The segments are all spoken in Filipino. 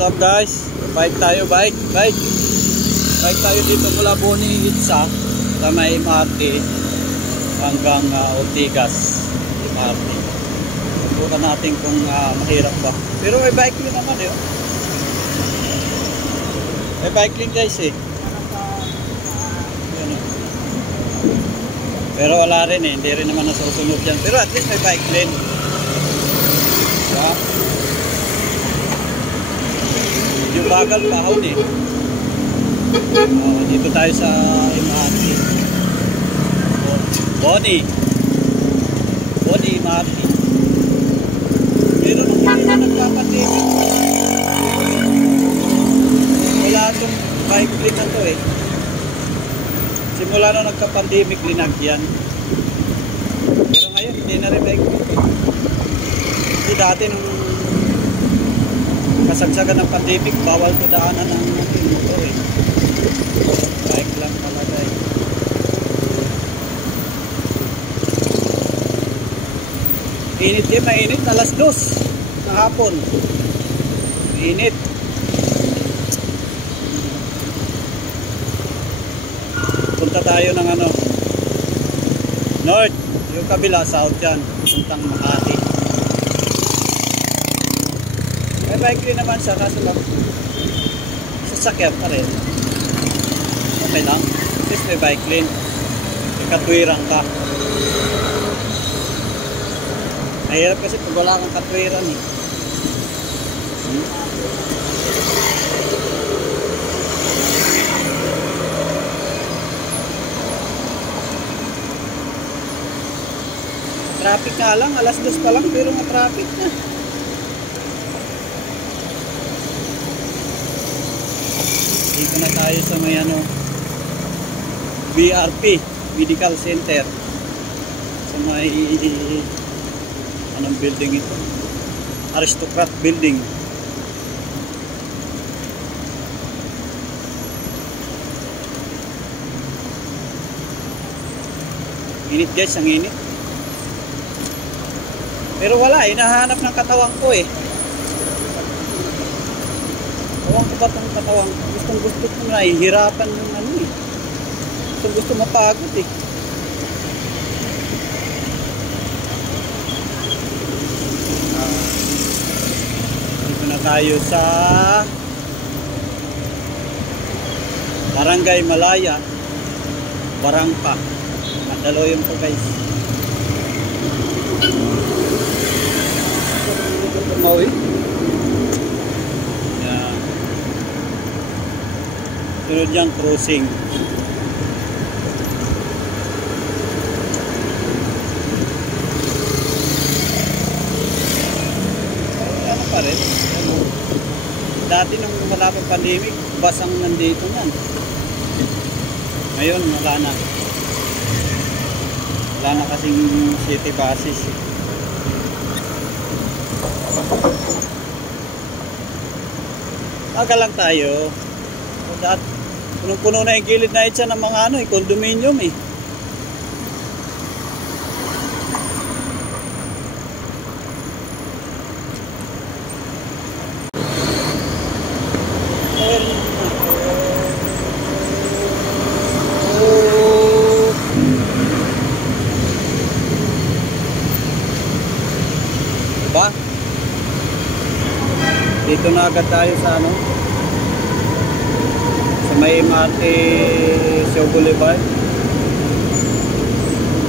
What's up guys? Bike tayo, bike tayo dito mula Boni Itza sa may MRT hanggang Ortigas MRT. Subukan natin kung mahirap ba. Pero may bike lane naman eh. May bike lane guys eh. Pero wala rin eh, hindi rin naman nasusunod yan. Pero at least may bike lane. Diba? Yung bagal kahon eh. Dito tayo sa MRT. Boni MRT. Pero nung hindi na nagpapandemic, wala itong bike lane na to eh. Simula na nagka-pandemic, linagyan. Pero ngayon, hindi na rin bike lane. Kasi dati nung kasagsagan ng pandemic, bawal to daanan ng motor eh. Bike lang talaga eh. Init din, mainit. Alas 2 ng hapon. Init. Punta tayo ng north. Yung kabila, south yan. Puntang Makati. May bike rin naman siya, kaso lang sasakyan pa rin. Okay lang. At least may bike lane. May katwiran ka. Mahirap kasi pag wala kang katwiran eh. Traffic nga lang, alas 2 pa lang pero traffic na. Dito na tayo sa may BRP, Medical Center. Sa may anong building ito? Aristocrat Building. Init guys, ang init. Pero wala, hinahanap ng katawan ko eh. Katawan ko ba itong katawan ko? Gusto ko na hihirapan ng eh. Gusto mapagod eh. Dito na tayo sa Barangay Malaya, Barangpa. Mandaluyong po guys. Maui. Yan. Sunod yung crossing. Ano pa rin? Dati nung wala pa pandemic, basang nandito yan. Ngayon wala na. Wala na kasing city buses. Tagal lang tayo. Punong-puno na yung gilid na itsa ng mga condominium eh. Diba? Dito na agad tayo sa sa may MRT Siu Boulevard.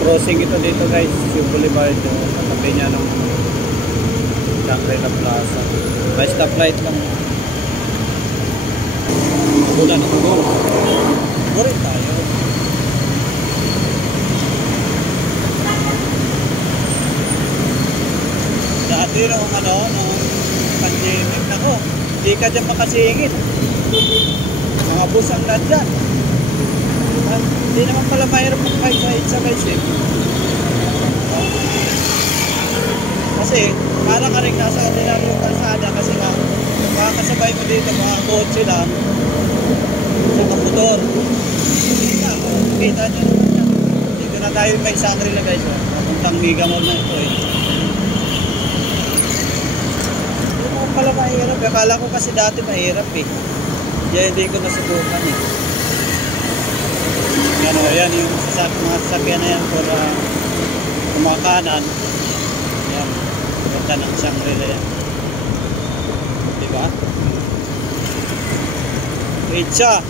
Crossing ito dito guys, Siu Boulevard, sa tabi niya ng Shangri-La Plaza. May stoplight lang. Bulan ito. Burin tayo. Dati nung nung pandemic, nako, hindi ka dyan makasingit. Mga bus ang nandyan. Hindi naman pala mahirap mag-bike sa Itza guys eh. Kasi para ka rin nasa ordinaryong kalsada kasi makakasabay mo dito mga kotse lang sa motor. Kita nyo naman yan. Dito na tayo may Shangri-La guys. Papuntang Mega Mall na ito eh. naman pala mahirap. Akala ko kasi dati mahirap eh. Kaya hindi ko nasubukan eh. Yan o, yan yung mga sasakyan na yan para kumakanan. Yan. Ganda ng Shangri-La yan. Diba? Itcha.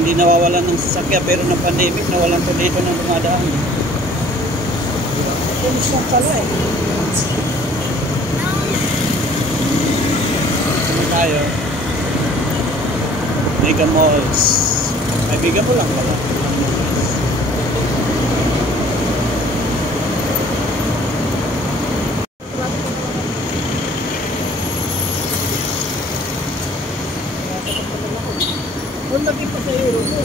Hindi nawawalan ng sasakyan pero ng pandemic nawalan to dito ng dumadaan. Diba? Pulis lang pala eh. Tayo Mega Malls. Ay, biga mo lang pala. Kung lagi pa sa euro mo,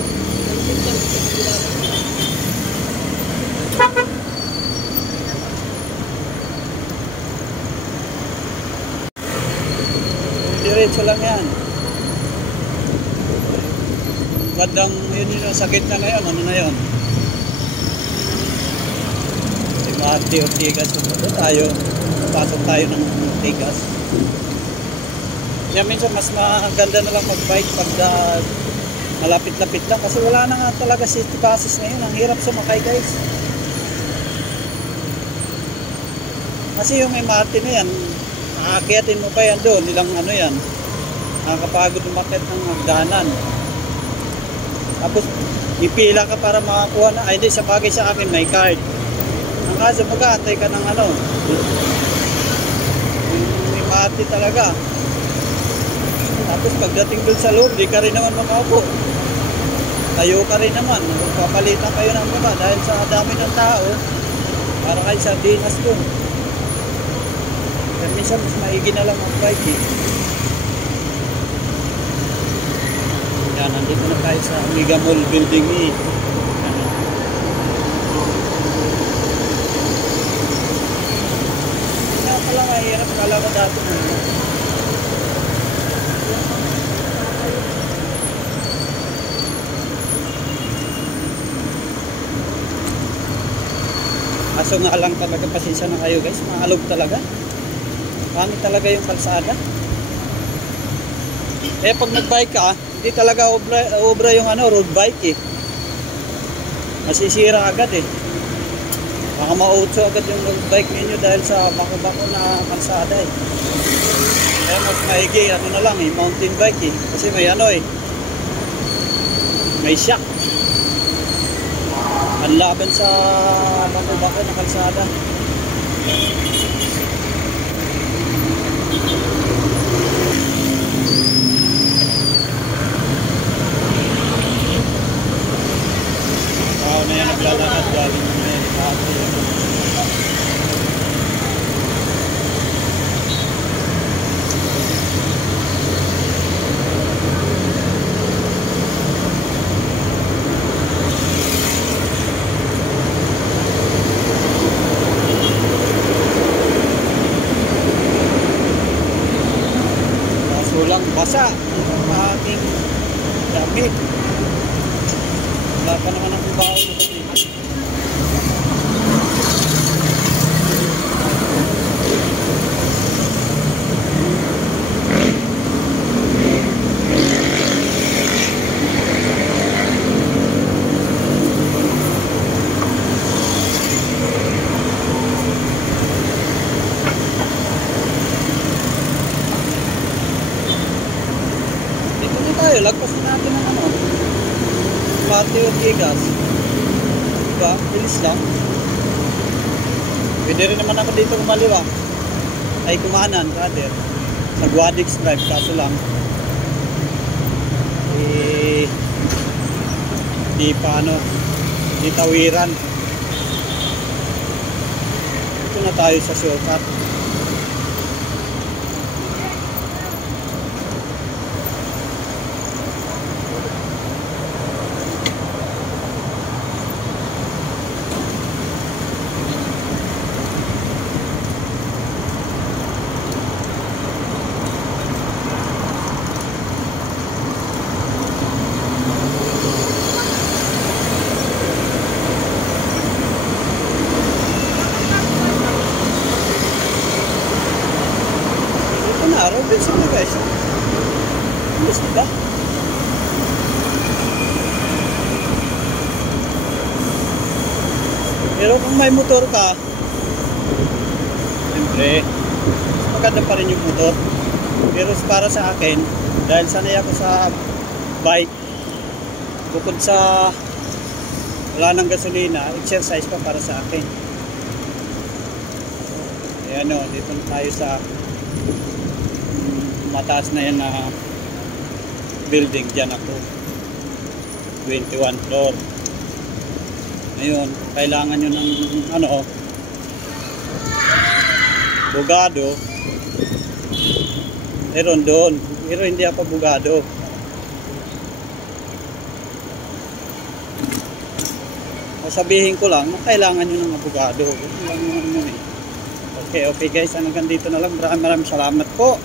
diretso lang yan. Bandang yun yung sakit na ngayon. Ano na yun? Marte Ortigas. Ito tayo. Pasok tayo ng Ortigas. Kaya minsan mas maganda na lang mag-bike pag malapit-lapit lang. Kasi wala na nga talaga city buses ngayon. Ang hirap sumakay guys. Kasi yung may Marte na yan, aakyatin mo pa yan doon. Ilang ano yan. Nakakapagod umakit ng hagdanan. Tapos ipila ka para makakuha na. Ay hindi, sa bagay sa akin may card. Ang kaso mag-aantay ka ng ano. May Marte talaga. Tapos pagdating doon sa loob, di ka rin naman makaupo. Tayo ka rin naman. Papalitan kayo ng baba dahil sa dami ng tao. Para kayo sa dinas doon. Pero minsan mas maigi na lang mag-bike eh. Yan, nandito na tayo sa Mega Mall building eh. Kaya pala mahirap. Kala ko dati na. Kaso nga lang talaga, pasensya na kayo guys. Maalog talaga. Pangit talaga yung kalsada. Eh pag nag-bike ka, hindi talaga obra yung ano, road bike eh. Masisira agad eh. Baka ma-auto agad yung road bike ninyo dahil sa bako-bako na kalsada eh. Kaya mas maigi, ano na lang eh, mountain bike eh. Kasi may ano eh, may shock. Ang laban sa bako-bako na kalsada. Na yan naglalakad galing na yan dati. Kaso lang basa ang aking damit. Wala pa naman ang baon na dito. Dito na tayo, lagpas na natin ng ano, Marte Ortigas. Diba? Bilis lang. Pwede rin naman ako dito kumaliwa. Ay kumanan, rather. Sa Guadix Drive, kaso lang. Eh, di pa ano, di tawiran. Ito na tayo sa shortcut. guys. Bilis diba? Pero kung may motor ka, siyempre, maganda pa rin yung motor. Pero para sa akin, dahil sanay ako sa bike, bukod sa wala ng gasolina, exercise pa para sa akin. Ayan o, dito tayo sa mataas na yan na building. Dyan ako, 21 floor. Ngayon, kailangan nyo ng bugado. Meron doon, pero hindi ako bugado. Sabihin ko lang, kailangan nyo ng abogado. Okay guys, hanggang dito na lang. Maraming salamat po.